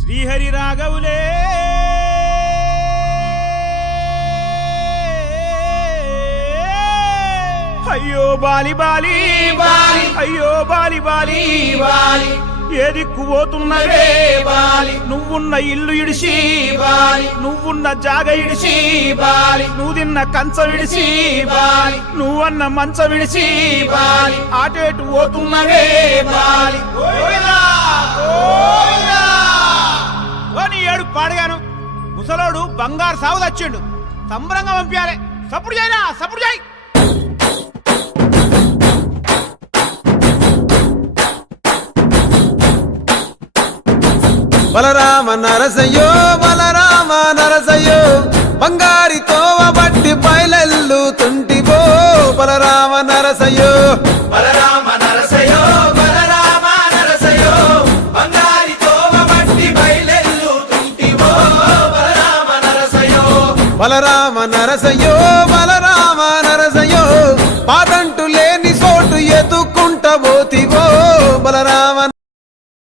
శ్రీహరి రాఘవులే అయ్యో Bali Bali Bali అయ్యో Bali Bali Bali ఏ దిక్కు పోతున్నవే బాలి నువ్వున్న ఇల్లు ఇడిసి బాలి నువ్వున్న జాగ ఇడిసి బాలి నువ్వు తిన్న కంచం ఇడిసి బాలి నువ్వన్న మంచం ఇడిసి బాలి ఆటేటు పోతున్నవే బాలి నీ ఏడు పాడగాను ముసలోడు బంగారు సాగు తెచ్చిండు సంబరంగా పంపించాలి సప్పుడు చేయరా సప్పుడు చేయి బలరామ నరసయ్యో బలరామ నరసయ్యో బంగారితో బట్టి బయలెల్లుతుంటివో బలరామ నరసయ్యో బలరామ నరసయ్యో బలరామ నరసయ్యో బంగారితో బట్టి బయలెల్లుతుంటివో బలరామ నరసయ్యో బలరామ నరసయ్యో బలరామ నరసయ్యో పాదండ